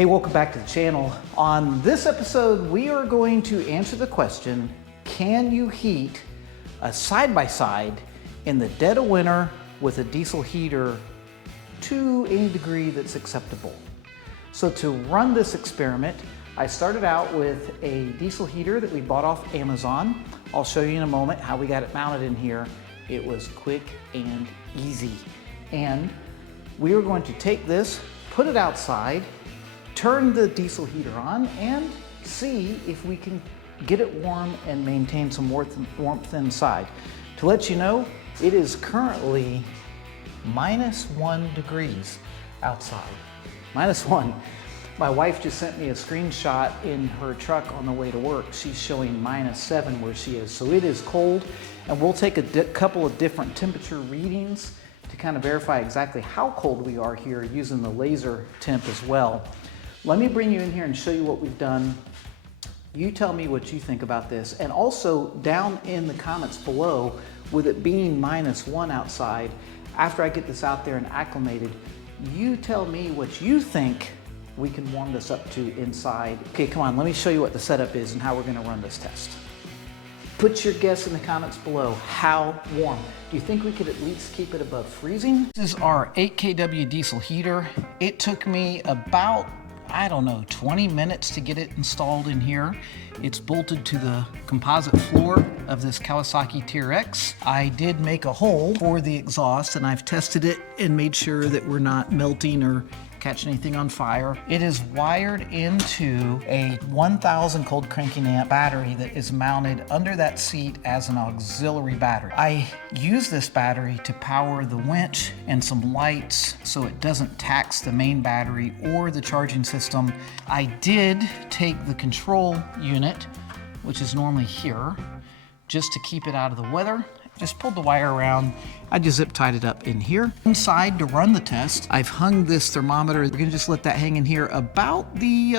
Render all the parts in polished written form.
Hey, welcome back to the channel. On this episode, we are going to answer the question, can you heat a side-by-side in the dead of winter with a diesel heater to any degree that's acceptable? So to run this experiment, I started out with a diesel heater that we bought off Amazon. I'll show you in a moment how we got it mounted in here. It was quick and easy. And we are going to take this, put it outside, turn the diesel heater on, and see if we can get it warm and maintain some warmth inside. To let you know, it is currently -1 degrees outside. -1. My wife just sent me a screenshot in her truck on the way to work. She's showing -7 where she is. So it is cold, and we'll take a couple of different temperature readings to kind of verify exactly how cold we are here using the laser temp as well. Let me bring you in here and show you what we've done. You tell me what you think about this. And also down in the comments below, with it being -1 outside, after I get this out there and acclimated, you tell me what you think we can warm this up to inside. Okay, come on, let me show you what the setup is and how we're gonna run this test. Put your guess in the comments below. How warm? Do you think we could at least keep it above freezing? This is our 8 kW diesel heater. It took me about, I don't know, 20 minutes to get it installed in here. It's bolted to the composite floor of this Kawasaki Teryx. I did make a hole for the exhaust, and I've tested it and made sure that we're not melting or catching anything on fire. It is wired into a 1000 cold cranking amp battery that is mounted under that seat as an auxiliary battery. I use this battery to power the winch and some lights so it doesn't tax the main battery or the charging system. I did take the control unit, which is normally here, just to keep it out of the weather. Just pulled the wire around. I just zip tied it up in here. Inside to run the test, I've hung this thermometer. We're gonna just let that hang in here about the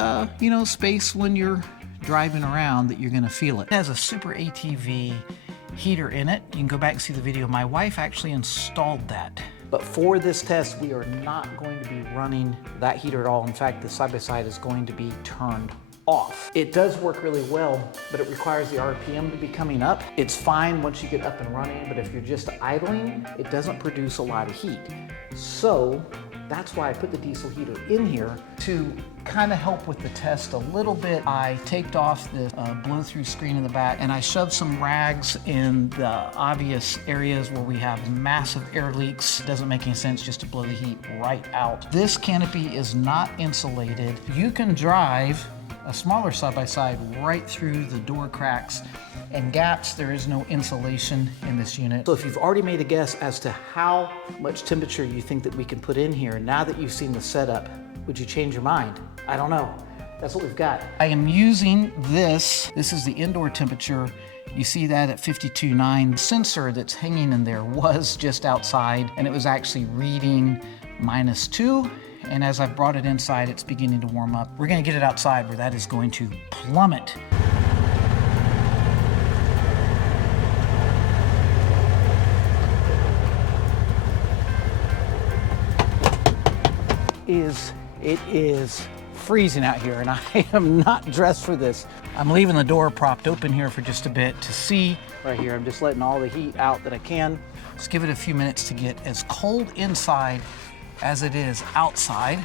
space when you're driving around that you're gonna feel it. It has a super ATV heater in it. You can go back and see the video. My wife actually installed that. But for this test, we are not going to be running that heater at all. In fact, the side-by-side is going to be turned off. It does work really well, but it requires the RPM to be coming up. It's fine once you get up and running, but if you're just idling, it doesn't produce a lot of heat. So that's why I put the diesel heater in here to kind of help with the test a little bit. I taped off the blow-through screen in the back, and I shoved some rags in the obvious areas where we have massive air leaks. It doesn't make any sense just to blow the heat right out. This canopy is not insulated. You can drive a smaller side-by-side right through the door cracks and gaps. There is no insulation in this unit. So if you've already made a guess as to how much temperature you think that we can put in here, now that you've seen the setup, would you change your mind? I don't know. That's what we've got. I am using this. This is the indoor temperature. You see that at 52.9. The sensor that's hanging in there was just outside, and it was actually reading -2. And as I've brought it inside, it's beginning to warm up. We're gonna get it outside where that is going to plummet. It is freezing out here, and I am not dressed for this. I'm leaving the door propped open here for just a bit to see. Right here, I'm just letting all the heat out that I can. Let's give it a few minutes to get as cold inside as it is outside,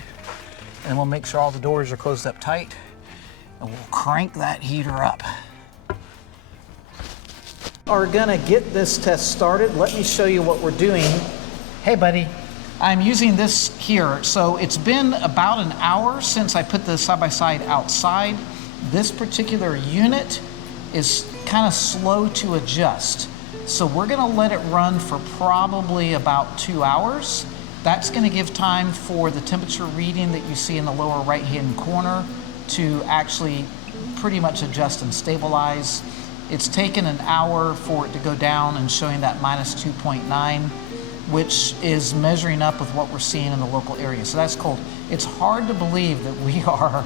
and we'll make sure all the doors are closed up tight, and we'll crank that heater up. We're gonna get this test started. Let me show you what we're doing. Hey buddy, I'm using this here. So it's been about an hour since I put the side-by-side outside. This particular unit is kind of slow to adjust. So we're gonna let it run for probably about 2 hours. That's gonna give time for the temperature reading that you see in the lower right-hand corner to actually pretty much adjust and stabilize. It's taken an hour for it to go down and showing that -2.9, which is measuring up with what we're seeing in the local area. So that's cold. It's hard to believe that we are,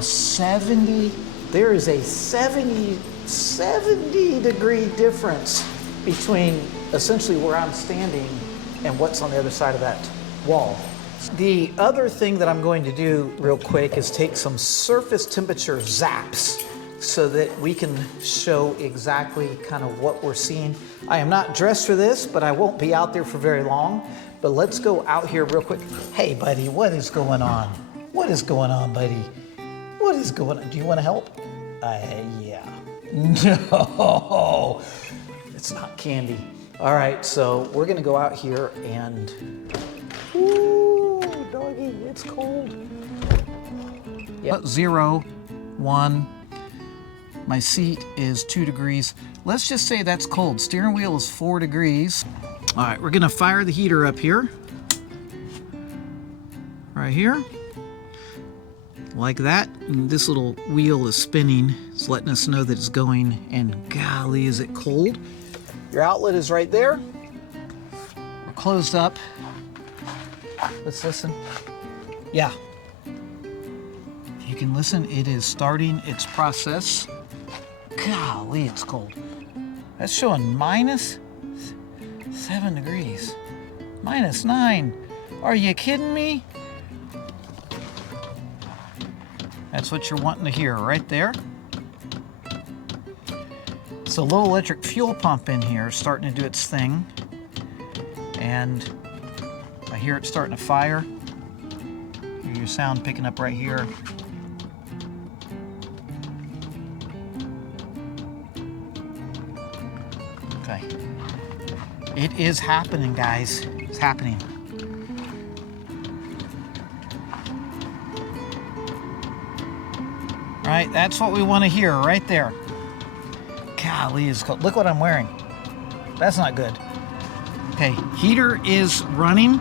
70, there is a 70 degree difference between essentially where I'm standing and what's on the other side of that wall. The other thing that I'm going to do real quick is take some surface temperature zaps so that we can show exactly kind of what we're seeing. I am not dressed for this, but I won't be out there for very long. But let's go out here real quick. Hey, buddy, what is going on? What is going on, buddy? What is going on? Do you want to help? Yeah. No, it's not candy. All right, so we're gonna go out here and, ooh, doggy, it's cold. Yep. 0, 1, my seat is 2 degrees. Let's just say that's cold. Steering wheel is 4 degrees. All right, we're gonna fire the heater up here. Right here. Like that, and this little wheel is spinning. It's letting us know that it's going, and golly, is it cold. Your outlet is right there. We're closed up. Let's listen. Yeah. You can listen, it is starting its process. Golly, it's cold. That's showing minus 7 degrees. Minus 9. Are you kidding me? That's what you're wanting to hear right there. It's a low electric fuel pump in here starting to do its thing. And I hear it starting to fire. Hear your sound picking up right here. Okay. It is happening, guys. It's happening. Right, that's what we want to hear right there. Golly, it's cold. Look what I'm wearing. That's not good. Okay, heater is running,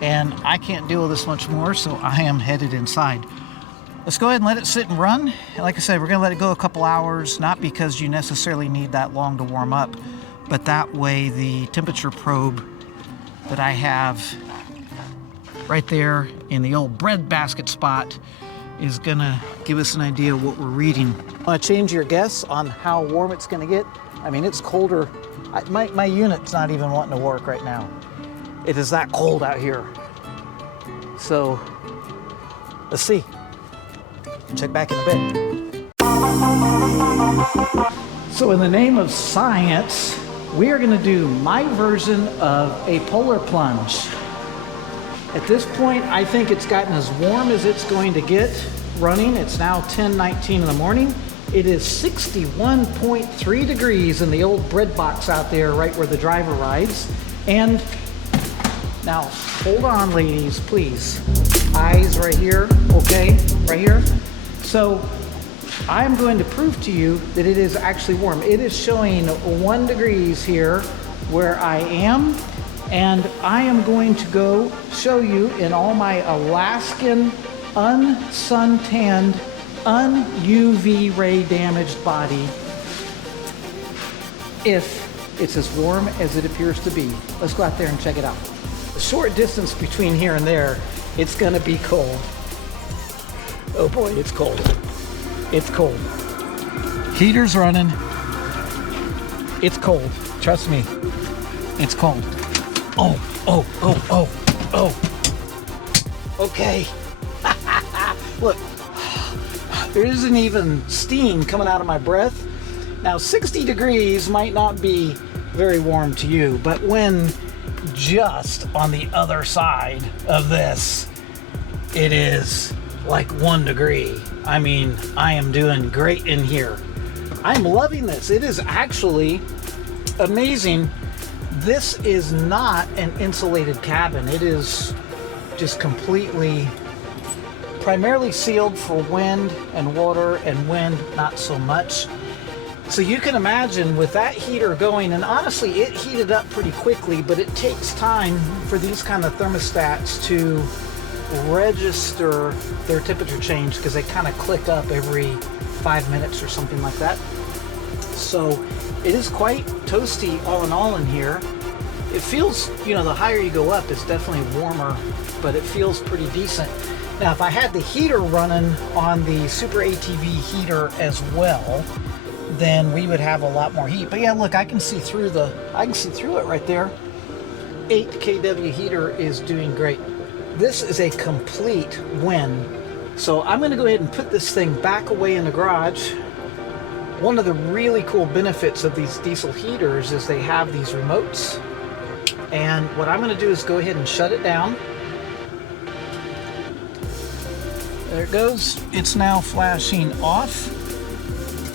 and I can't deal with this much more, so I am headed inside. Let's go ahead and let it sit and run. Like I said, we're going to let it go a couple hours, not because you necessarily need that long to warm up, but that way the temperature probe that I have right there in the old bread basket spot is gonna give us an idea of what we're reading. Want to change your guess on how warm it's gonna get? I mean, it's colder. My unit's not even wanting to work right now. It is that cold out here. So, let's see. Check back in a bit. So in the name of science, we are gonna do my version of a polar plunge. At this point, I think it's gotten as warm as it's going to get running. It's now 10:19 in the morning. It is 61.3 degrees in the old bread box out there, right where the driver rides. And now, hold on, ladies, please. Eyes right here, okay, right here. So I'm going to prove to you that it is actually warm. It is showing 1 degrees here where I am. And I am going to go show you in all my Alaskan un-suntanned, un-UV ray damaged body if it's as warm as it appears to be. Let's go out there and check it out. The short distance between here and there, it's gonna be cold. Oh boy, it's cold. It's cold. Heater's running. It's cold, trust me. It's cold. Oh, oh, oh, oh, oh. Okay. Look, there isn't even steam coming out of my breath. Now, 60 degrees might not be very warm to you, but when just on the other side of this, it is like 1 degree. I mean, I am doing great in here. I'm loving this. It is actually amazing. This is not an insulated cabin. It is just completely, primarily sealed for wind and water, and wind not so much. So you can imagine with that heater going, and honestly it heated up pretty quickly, but it takes time for these kind of thermostats to register their temperature change because they kind of click up every 5 minutes or something like that. So it is quite toasty all in all in here. It feels, you know, the higher you go up, it's definitely warmer, but it feels pretty decent. Now, if I had the heater running on the Super ATV heater as well, then we would have a lot more heat. But yeah, look, I can see through it right there. 8 kW heater is doing great. this is a complete win. So I'm going to go ahead and put this thing back away in the garage. One of the really cool benefits of these diesel heaters is they have these remotes. And what I'm going to do is go ahead and shut it down. There it goes. It's now flashing off.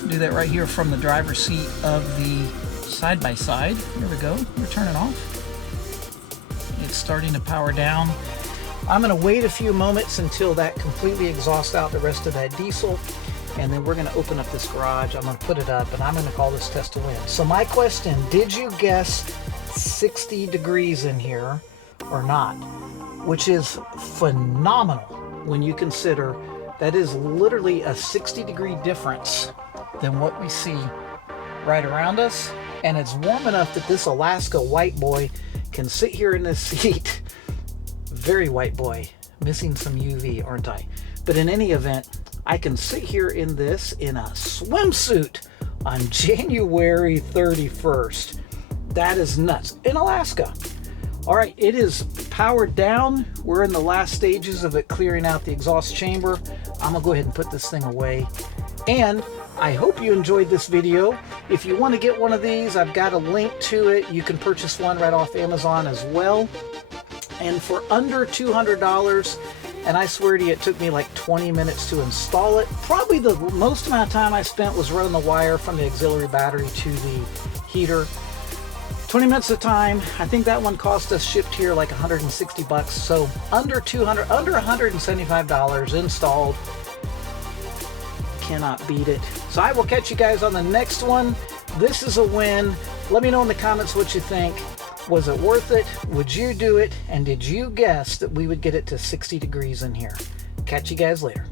Do that right here from the driver's seat of the side-by-side. There we go. We're turning off. It's starting to power down. I'm going to wait a few moments until that completely exhausts out the rest of that diesel, and then we're going to open up this garage. I'm going to put it up, and I'm going to call this test to win. So my question, did you guess 60 degrees in here or not? Which is phenomenal when you consider that is literally a 60-degree difference than what we see right around us. And it's warm enough that this Alaska white boy can sit here in this seat. Very white boy, missing some UV, aren't I? But in any event, I can sit here in this in a swimsuit on January 31st. That is nuts. In Alaska. All right, it is powered down. We're in the last stages of it clearing out the exhaust chamber. I'm gonna go ahead and put this thing away. And I hope you enjoyed this video. If you want to get one of these, I've got a link to it. You can purchase one right off Amazon as well. And for under $200, and I swear to you, it took me like 20 minutes to install it. Probably the most amount of time I spent was running the wire from the auxiliary battery to the heater. 20 minutes of time. I think that one cost us shipped here like 160 bucks. So under $175 installed. Cannot beat it. So I will catch you guys on the next one. This is a win. Let me know in the comments what you think. Was it worth it? Would you do it? And did you guess that we would get it to 60 degrees in here? Catch you guys later.